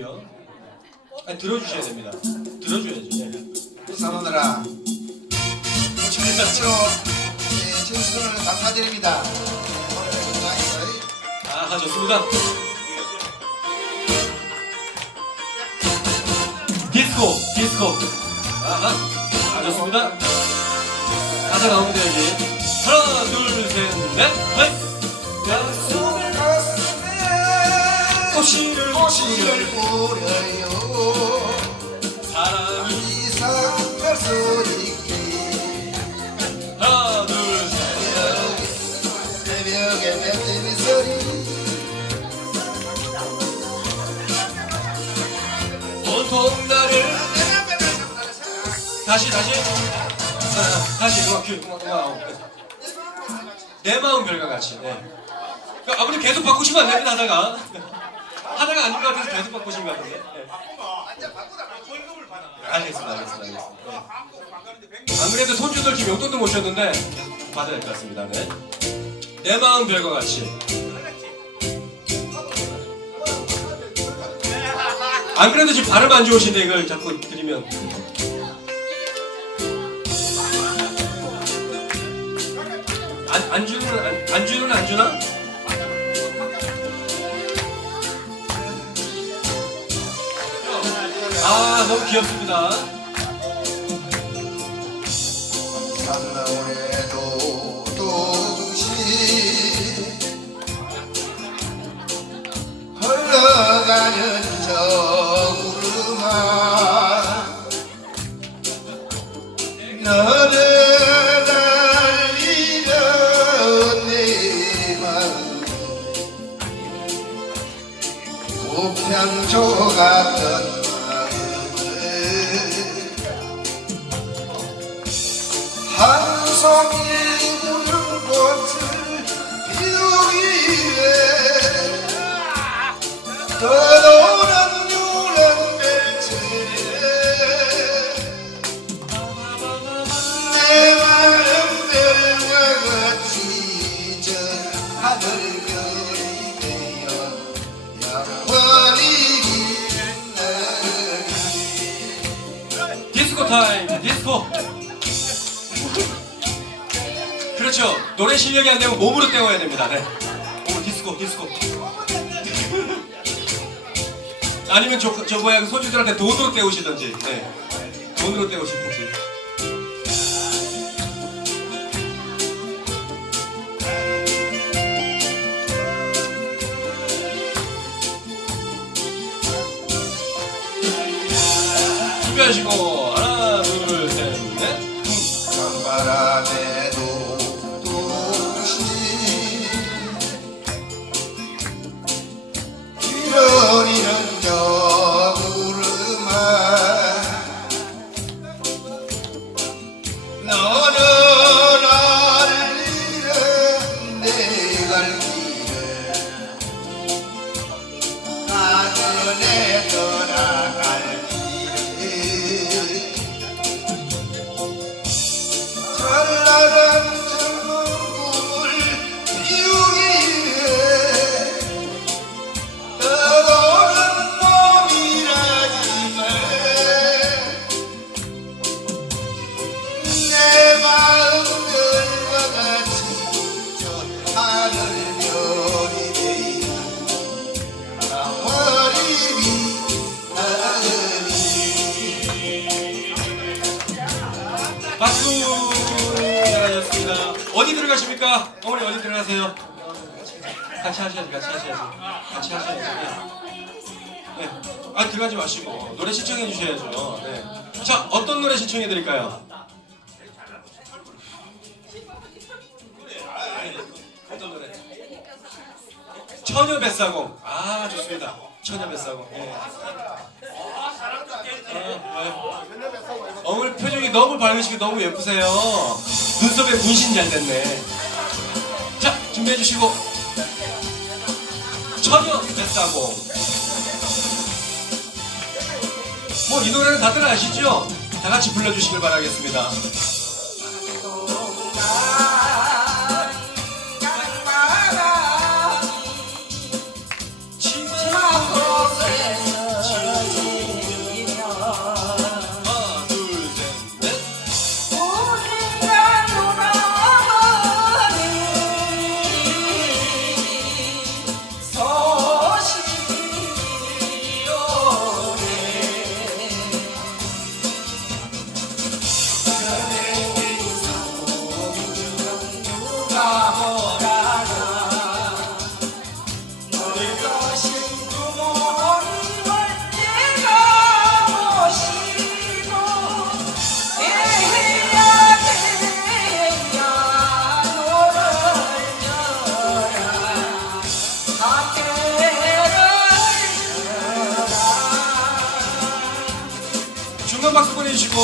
아니, 들어주셔야 됩니다. 들어줘야죠. 예. 사모들아 진짜로 예, 감사드립니다 오늘 건강히 아, 좋습니다. 디스코, 디스코. 아하, 아, 좋습니다. 가사 나옵니다, 여기. 하나, 둘, 셋, 넷, 넷. 꽃을 꽃이를. 뿌려요 사랑이. 이상 갈수 있게 하나, 둘, 셋. 새벽에 맺힌 소리 온통 나를. 다시, 다시. 자, 다시, 음악 큐, 음악, 음악. 내 마음 별과 같이. 네. 그러니까 아버님 계속 바꾸시면 안 됩니다, 하다가. 하다가 아닌 것 같아서 계속 바꾸신 것 같은데. 네. 알겠습니다, 알겠습니다, 알겠습니다. 네. 안 그래도 손주들 지금 용돈도 못 줬는데 받아야 될 것 같습니다. 네. 내 마음 별과 같이. 안 그래도 지금 발음 안 좋으신데 이걸 자꾸 드리면. 안, 안 주는, 안, 안 주는 안 주나? 아, 너무 귀엽습니다. 그렇죠. 노래 실력이 안 되면 몸으로 때워야 됩니다. 네. 몸으로 디스코, 디스코. 아니면 저, 저 모양 손주들한테 돈으로 때우시든지. 네. 돈으로 때우시든지. 준비하시고 하나, 둘, 셋, 넷. 강바람에 들어가십니까? 어머니 어디 들어가세요? 같이 하셔야지, 같이 하셔야지. 같이 하셔야지. 네. 네. 아, 들어가지 마시고. 노래 신청해 주셔야죠. 네. 자, 어떤 노래 신청해 드릴까요? 네. 어떤 노래? 처녀 뱃사공. 아, 좋습니다. 처녀 뱃사공. 예. 어, 네. 어머니 표정이 너무 밝으시고 너무 예쁘세요. 눈썹에 문신 잘 됐네. 자, 준비해 주시고. 처녀 뱃사공. 뭐이 노래는 다들 아시죠? 다 같이 불러주시길 바라겠습니다. 보내주시고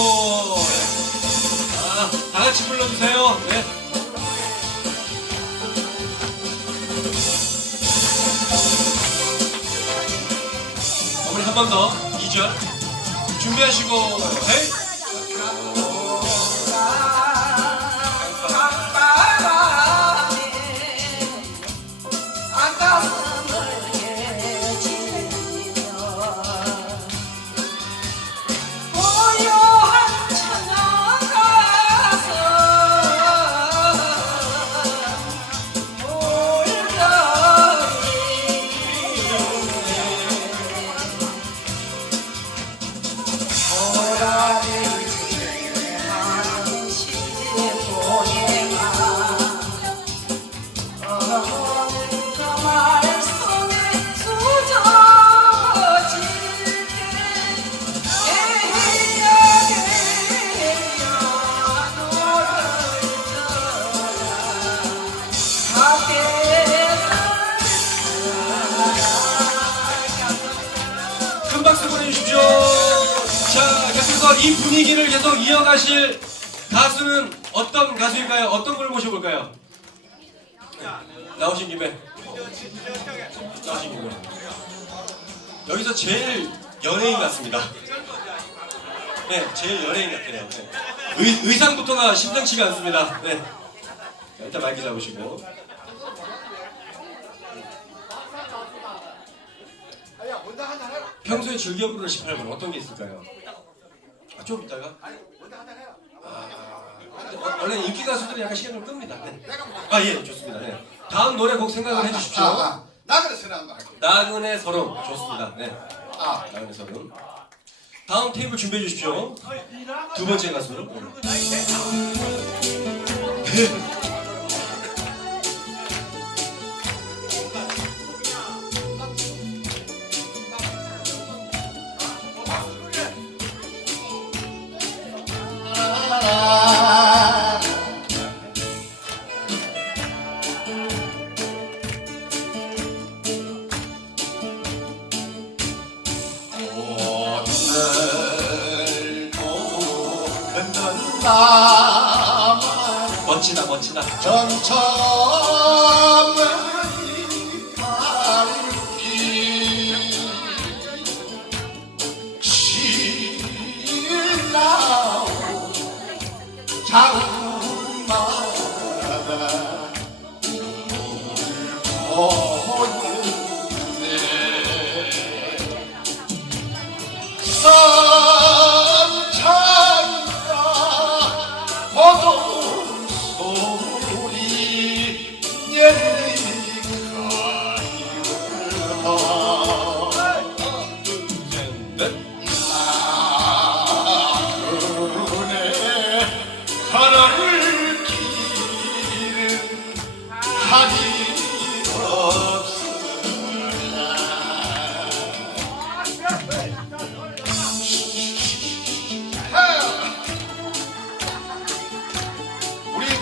아, 다 같이 불러주세요. 네. 어머니 한번 더. 2절. 준비하시고, 헤이! 분위기를 계속 이어가실 가수는 어떤 가수일까요? 어떤 걸 모셔볼까요? 네, 나오신 김에. 나오신 김에. 여기서 제일 연예인 같습니다. 네, 제일 연예인 같아요. 네. 의, 의상부터가 심상치가 않습니다. 네. 자, 일단 마이크 잡으시고. 평소에 즐겨 부르는 18번 어떤 게 있을까요? 아, 좀 이따가? 아, 근데 어, 원래 인기 가수들이 약간 시간을 끕니다. 네. 아, 예, 좋습니다. 네. 다음 노래 곡 생각을 해주십시오. 아, 나그네 알고. 나그네 서름. 좋습니다. 네. 아, 나그네 서름. 다음 테이블 준비해 주십시오. 두 번째 가수.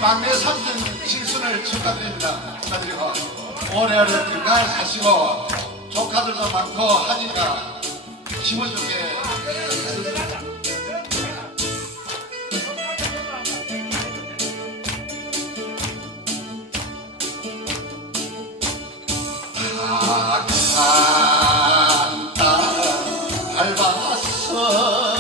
막내 삼촌 칠순을 축하드립니다. 축하드리고 오래오래 건강 사시고 조카들도 많고 하니까 기분 좋게 한다 밟아서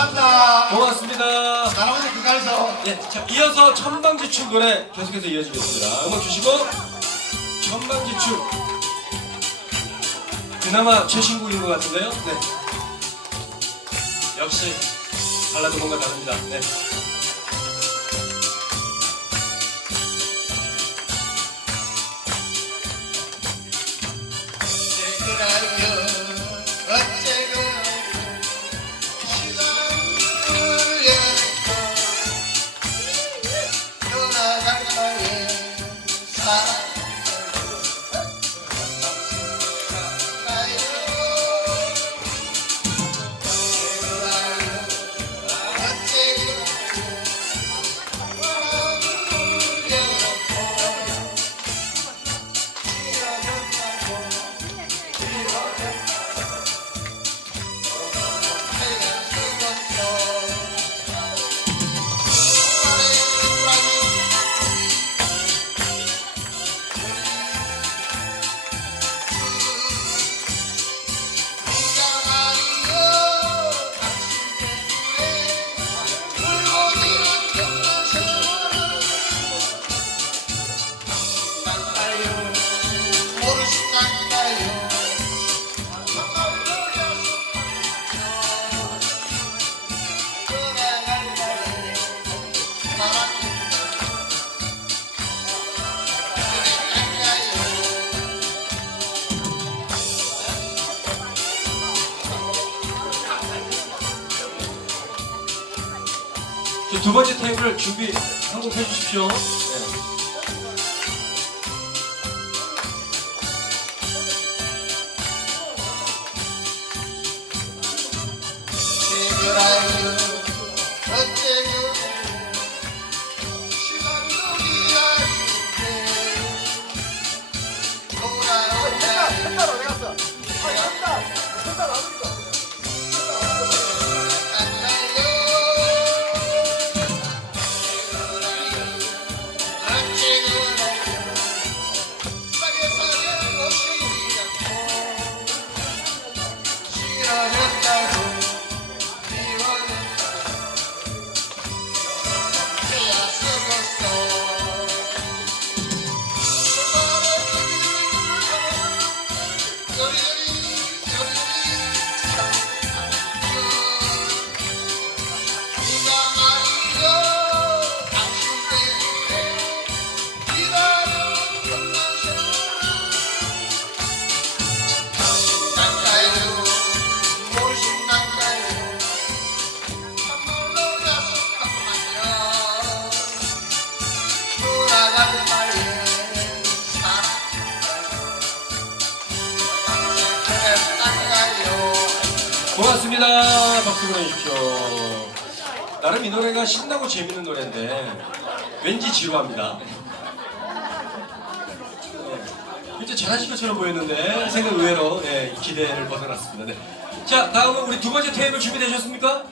감사합니다 고맙습니다. 할아버지 그가에서 네, 자, 이어서 천방지축 노래 계속해서 이어지겠습니다. 음악 주시고, 천방지축. 그나마 최신곡인 것 같은데요? 네. 역시, 발라도 뭔가 다릅니다. 네. 두 번째 테이블 준비 한곡 해주십시오. 고맙습니다. 박수 보내주십시오. 나름 이 노래가 신나고 재밌는 노래인데 왠지 지루합니다. 네. 이제 잘하신 것처럼 보였는데 생각 의외로 네, 기대를 벗어났습니다. 네. 자 다음은 우리 두 번째 테이블 준비되셨습니까?